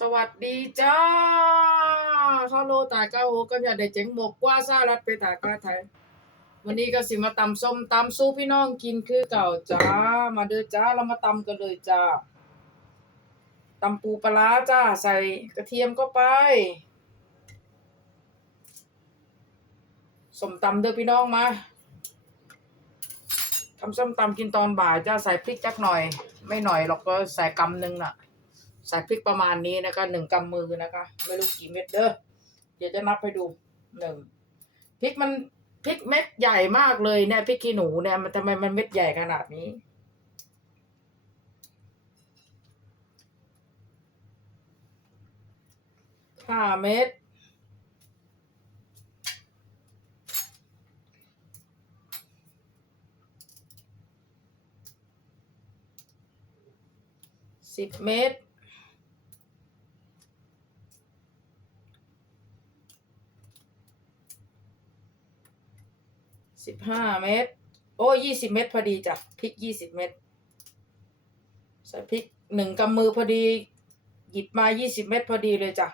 สวัสดีจ้าข้าวโลตายก้าโหก็อย่าได้เจ๋งหมกกว่าซาลัดไปตาก้าไทย วันนี้ก็สิมาตำส้มตำสู้พี่น้องกินคือเก่าจ้า มาเด้อจ้าเรามาตำกันเลยจ้าตำปูปลาจ้าใส่กระเทียมก็ไปสมตำเด้อพี่น้องมาทำส้มตำกินตอนบ่ายจ้าใส่พริกจักหน่อย ไม่หน่อยหรอกก็ใส่กำหนึ่งน่ะ ใส่พริกประมาณนี้นะคะหนึ่งกำมือนะคะ ไม่รู้กี่เม็ดเด้อเดี๋ยวจะนับให้ดูหนึ่งพริกมันพริกเม็ดใหญ่มากเลยเนี่ยพริกขี้หนูเนี่ยมันทำไมมันเม็ดใหญ่ขนาดนี้ห้าเม็ดสิบเม็ด สิบห้าเม็ดโอ้ยี่สิบเม็ดพอดีจ้ะพริกยี่สิบเม็ดใส่พริกหนึ่งกำมือพอดี หยิบมายี่สิบเม็ดพอดีเลยจ้ะ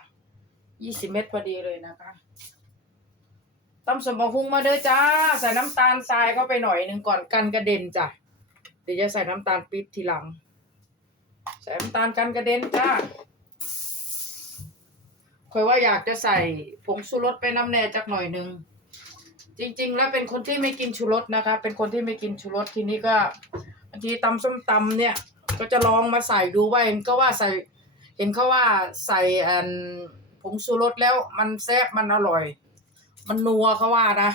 ยี่สิบเม็ดพอดีเลยนะคะตำสมบัพุงมาเด้อจ้า ใส่น้ำตาลทรายเข้าไปหน่อยหนึ่งก่อนกันกระเด็นจ้ะเดี๋ยวจะใส่น้ำตาลปี๊บทีหลัง ใส่น้ำตาลกันกระเด็นจ้าคอยว่าอยากจะใส่ผงชูรสไปน้ำแน่จักหน่อยหนึ่ง จริง ๆ แล้วเป็นคนที่ไม่กินชูรสนะคะ เป็นคนที่ไม่กินชูรสทีนี้ก็บางทีตำส้มตำเนี่ย ก็จะลองมาใส่ดูว่าเห็นก็ว่าใส่ เห็นเขาว่าใส่ผงชูรสแล้วมันแซ่บมันอร่อย มันนัวเขาว่านะ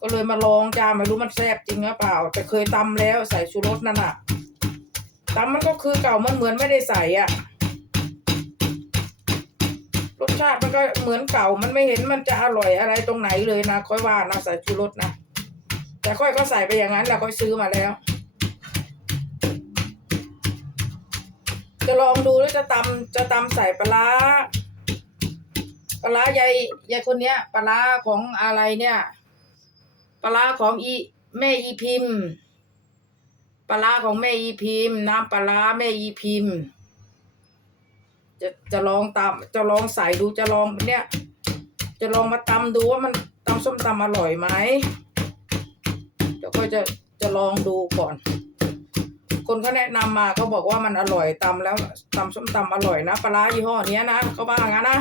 ก็เลยมาลองจ้าไม่รู้มันแซ่บจริงหรือเปล่า แต่เคยตำแล้วใส่ชูรสนั่นอะตำมันก็คือเก่ามันเหมือนไม่ได้ใส่อะ รสชาติมันก็เหมือนเก่ามันไม่เห็นมันจะอร่อยอะไรตรงไหนเลยนะค่อยว่านะใส่ชูรสนะแต่ค่อยก็ใส่ไปอย่างนั้นแหละค่อยซื้อมาแล้ว จะลองดูแล้วจะตำจะตำใส่ปลาปลายายยายคนเนี้ยปลาของอะไรเนี่ยปลาของอีแม่อีพิมพ์ปลาของแม่อีพิมพ์น้ำปลาร้าแม่อีพิมพ์ จะจะลองตำจะลองใส่ดูจะลองเนี่ย จะลองมาตำดูว่ามันตำส้มตำอร่อยไหมเดี๋ยวก็จะจะลองดูก่อน คนเขาแนะนำมาเขาบอกว่ามันอร่อยตำแล้วตำส้มตำอร่อยนะปลาร้ยี่ห้อเนี้ยนะเขาว่างั้นนะ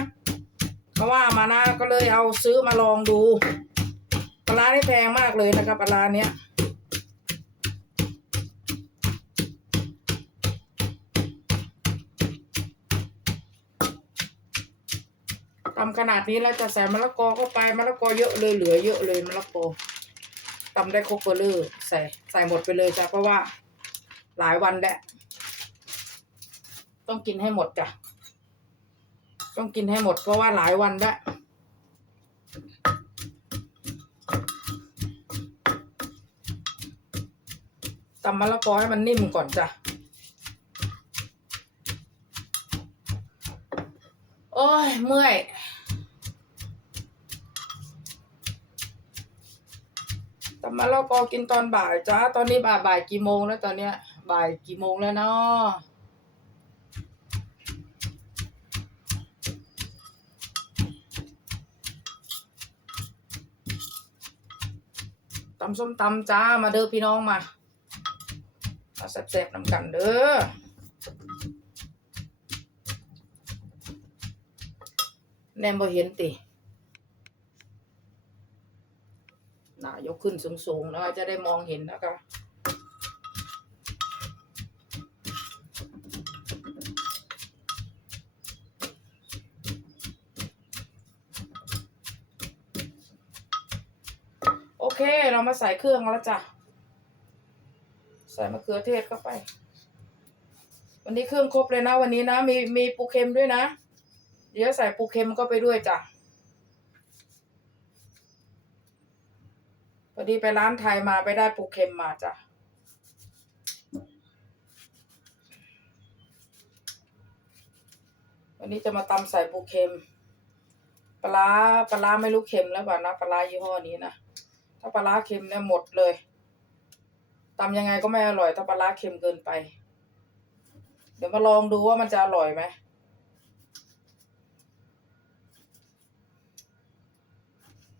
เขาว่ามานะก็เลยเอาซื้อมาลองดูปลาร้านี่แพงมากเลยนะครับปลาร้าเนี้ย ตำขนาดนี้แล้วจะใส่มะละกอเข้าไปมะละกอเยอะเลยเหลือเยอะเลยมะละกอตำได้ครบเบอร์เลอร์ใส่ใส่หมดไปเลยจ้ะเพราะว่าหลายวันแล้วต้องกินให้หมดจ้ะต้องกินให้หมดเพราะว่าหลายวันแล้วตำมะละกอให้มันนิ่มก่อนจ้ะ โอ้ย เมื่อย ตำ มะละกอกินตอนบ่ายจ้าตอนนี้บ่ายบ่ายกี่โมงแล้วตอนเนี้ย บ่ายกี่โมงแล้วเนาะตำส้มตำจ้ามาเด้อพี่น้องมามาแซ่บๆน้ำกันเด้อแนมบ่เห็นติน่ายก ขึ้นสูงๆนะจะได้มองเห็นนะคะโอเค เรามาใส่เครื่องแล้วจ้ะ ใส่มะเขือเทศเข้าไป วันนี้เครื่องครบเลยนะ วันนี้นะ มีมีปูเค็มด้วยนะ เดี๋ยวใส่ปูเค็มก็ไปด้วยจ้ะ พอดีไปร้านไทยมาไปได้ปูเค็มมาจ้ะวันนี้จะมาตำใส่ปูเค็ม ปลาปลาไม่รู้เค็มแล้วบ่านะ ปลายี่ห้อนี้นะ ถ้าปลาเค็มเนี่ยหมดเลยตำยังไงก็ไม่อร่อย ถ้าปลาเค็มเกินไป เดี๋ยวมาลองดูว่ามันจะอร่อยไหม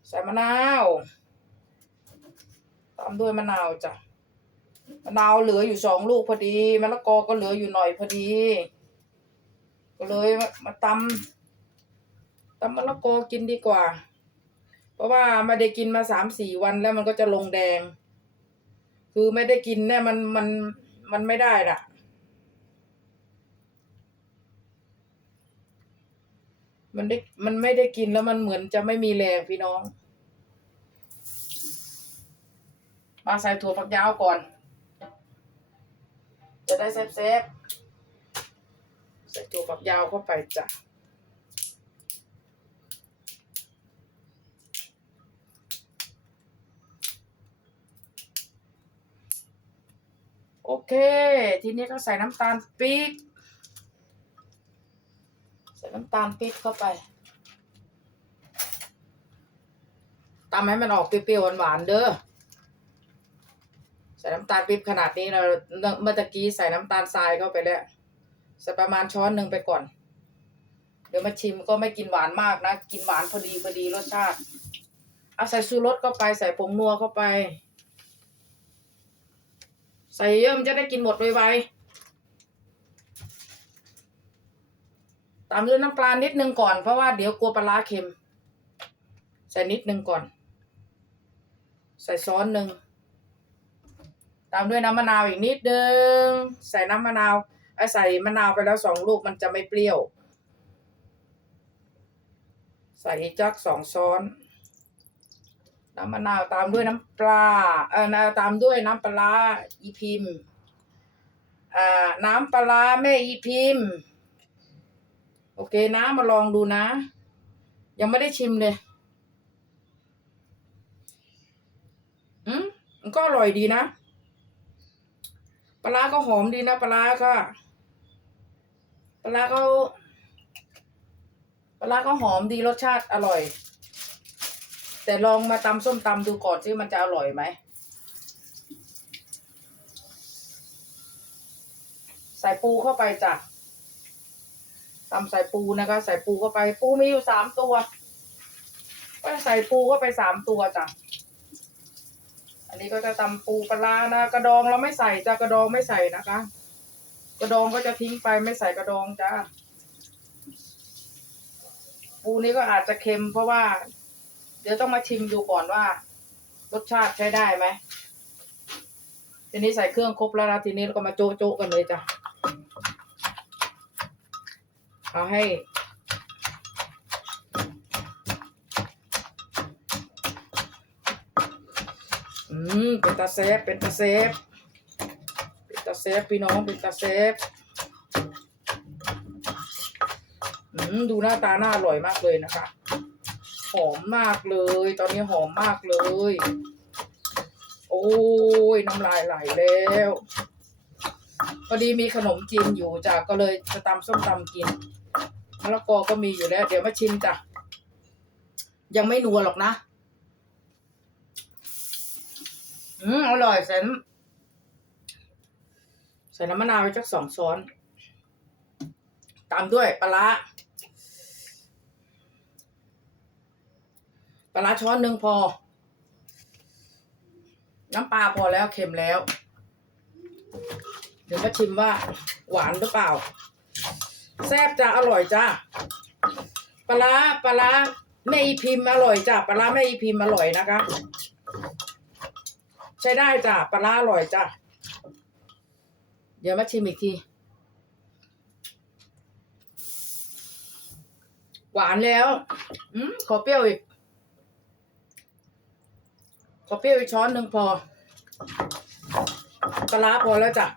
ใส่มะนาว ตามด้วยมะนาวจ้ะมะนาวเหลืออยู่สองลูกพอดีมะละกอก็เหลืออยู่หน่อยพอดี ก็เลยมาตำตำมะละกอกินดีกว่า เพราะว่าไม่ได้กินมาสามสี่วันแล้วมันก็จะลงแดง คือไม่ได้กินเนี่ยมันมันมันไม่ได้น่ะมันได้มันไม่ได้กินแล้วมันเหมือนจะไม่มีแรงพี่น้อง มาใส่ถั่วฝักยาวก่อน จะได้แซ่บๆใส่ถั่วฝักยาวเข้าไปจ้ะโอเค ทีนี้ก็ใส่น้ำตาลปี๊บใส่น้ำตาลปี๊บเข้าไปตำให้มันออกเปรี้ยวๆหวานๆเด้อ ใส่น้ำตาลปี๊บขนาดนี้เราเมื่อตะกี้ใส่น้ำตาลทรายเข้าไปแล้วใส่ประมาณช้อนหนึ่งไปก่อน เดี๋ยวมาชิมก็ไม่กินหวานมากนะ กินหวานพอดีพอดีรสชาติ เอาใส่ซูรสเข้าไปใส่ผงนัวเข้าไป ใส่เยอะมันจะได้กินหมดไวๆตามด้วยน้ำปลานิดนึงก่อนเพราะว่าเดี๋ยวกลัวปลาร้าเค็ม ใส่นิดนึงก่อน ใส่ซ้อนหนึ่ง ตามด้วยน้ำมะนาวอีกนิดนึง ใส่น้ำมะนาวไอใส่มะนาวไปแล้วสองลูกมันจะไม่เปรี้ยว ใส่จักสองช้อน น้ำมะนาวตามด้วยน้ำปลาเอ่อตามด้วยน้ำปลารีพิมพ์อ่าน้ำปลาร้าแม่อีพิมพ์โอเคนะมาลองดูนะ ยังไม่ได้ชิมเลยอืมมันก็อร่อยดีนะ ปลาก็หอมดีนะปลาก็ปลาก็ปลาร้าก็หอมดีรสชาติอร่อย แต่ลองมาตำส้มตำดูก่อนซิมันจะอร่อยไหมใส่ปูเข้าไปจ้ะตำใส่ปูนะคะ ใส่ปูเข้าไป ปูมีอยู่สามตัวก็ใส่ปูเข้าไปสามตัวจ้ะ อันนี้ก็จะตำปูปลาร้านะกระดองเราไม่ใส่จ้ะกระดองไม่ใส่นะคะ กระดองก็จะทิ้งไปไม่ใส่กระดองจ้าปูนี้ก็อาจจะเค็มเพราะว่า เดี๋ยวต้องมาชิมดูก่อนว่า รสชาติใช้ได้ไหมทีนี้ใส่เครื่องครบแล้วนะทีนี้เราก็มาโจ๊ะโจ๊ะกันเลยจ้ะเอาให้ อืมเป็นตาเซฟเป็นตาเซฟเป็นตาเซฟพี่น้องเป็นตาเซฟอืมดูหน้าตาน่าอร่อยมากเลยนะคะ หอมมากเลย ตอนนี้หอมมากเลย โอ้ยน้ำลายไหลแล้วพอดีมีขนมจีนอยู่จ้ะก็เลยจะตำส้มตำกินมะละกอก็มีอยู่แล้ว เดี๋ยวมาชิมจ้ะยังไม่นัวหรอกนะ อืมอร่อยใส่น้ำใส่น้ำมะนาวไปสักสองช้อน ตามด้วยปลาร้าปลาร้าช้อนหนึ่งพอ น้ำปลาพอแล้วเค็มแล้ว เดี๋ยวมาชิมว่าหวานหรือเปล่า แซ่บจ้าอร่อยจ้าปลาร้าปลาร้าแม่อีพิมอร่อยจ้าปลาร้าแม่อีพิมอร่อยนะคะ ใช้ได้จ้าปลาร้าอร่อยจ้าเดี๋ยวมาชิมอีกที หวานแล้วอืมขอเปรี้ยวอีก ขอเปรี้ยวอีกช้อนหนึ่งพอปลาร้าพอแล้วจ้ะ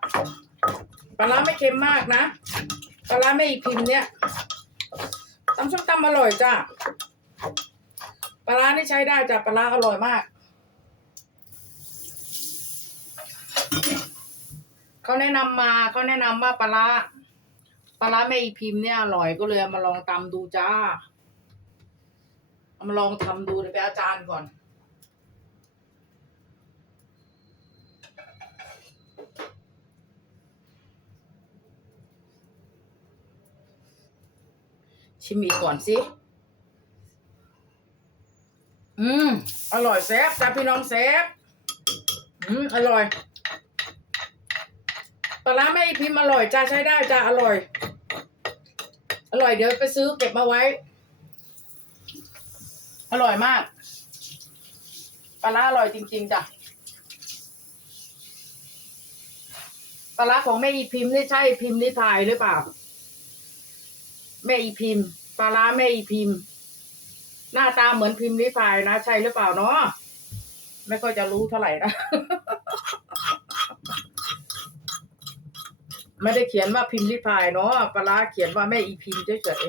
ปลาร้าไม่เค็มมากนะปลาร้าไม่อีพิมพ์เนี่ยตำส้มตำอร่อยจ้ะปลาร้านี่ใช้ได้จ้ะปลาร้าอร่อยมาก เขาแนะนำมาเขาแนะนำว่าปลาร้าปลาร้าแม่อีพิมพ์เนี่ยอร่อยก็เลยมาลองตำดูจ้าเอามาลองทำดูเดี๋ยวไปอาจารย์ก่อน ชิมอีกก่อนสิอืม อร่อยแซ่บจ้าพี่น้องแซ่บอืม อร่อย ปลาร้าแม่พิมพ์อร่อยจ้าใช้ได้จ้าอร่อย อร่อยเดี๋ยวไปซื้อเก็บมาไว้ อร่อยมากปลาร้าอร่อยจริง ๆจ้ะปลาร้าของแม่อีพิมพ์นี่ใช่พิมพ์นิพายหรือเปล่า แม่อีพิมพ์ปลาร้าแม่อีพิมพ์ หน้าตาเหมือนพิมพ์ริพายนะใช่หรือเปล่าเนาะไม่ค่อยจะรู้เท่าไหร่นะ ไม่ได้เขียนว่าพิมพ์ริพายเนาะปลาร้าเขียนว่าแม่อีพิมพ์เฉย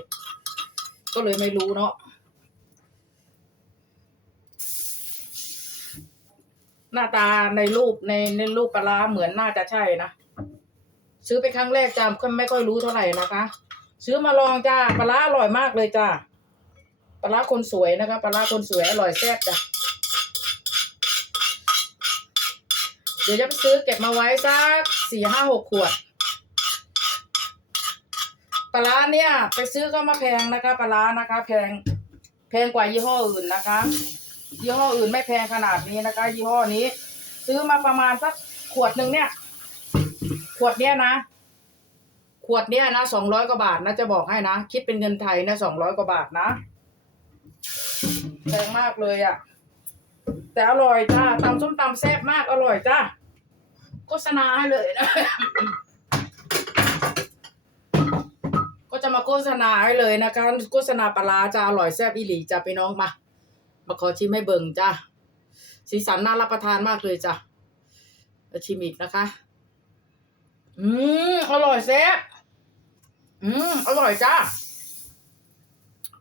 ๆก็เลยไม่รู้เนาะหน้าตาในรูปในในรูปปลาเหมือนน่าจะใช่นะซื้อไปครั้งแรกจำก็ไม่ค่อยรู้เท่าไหร่นะคะ ซื้อมาลองจ้าปลาร้าอร่อยมากเลยจ้าปลาร้าคนสวยนะคะปลาร้าคนสวยอร่อยแซ่บจ้ะเดี๋ยวจะไปซื้อเก็บมาไว้สักสี่ห้าหกขวด ปลาร้าเนี่ย ไปซื้อก็มาแพงนะคะปลาร้านะคะ แพงแพงกว่ายี่ห้ออื่นนะคะ ยี่ห้ออื่นไม่แพงขนาดนี้นะคะ ยี่ห้อนี้ ซื้อมาประมาณสักขวดหนึ่งเนี่ย ขวดเนี้ยนะ ขวดเนี้ยนะสองร้อยกว่าบาทนะจะบอกให้นะ คิดเป็นเงินไทยนะสองร้อยกว่าบาทนะแพงมากเลยอะ่ะ แต่อร่อยจ้าตำส้มตำแซ่บมากอร่อยจ้าโฆษณาให้เลยนะ มาโฆษณาให้เลยนะคะ โฆษณาปลาร้าจะอร่อยแซ่บอีหลีจ้าพี่น้องมา มาขอชิมให้เบิ่งจ้าสีสันน่ารับประทานมากเลยจ้าชิมอีกนะคะ อืมอร่อยแซ่บอืมอร่อยจ้า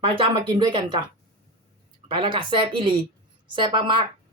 ไปจ้ามากินด้วยกันจ้าไปแล้วก็แซ่บอีหลีแซ่บมากๆ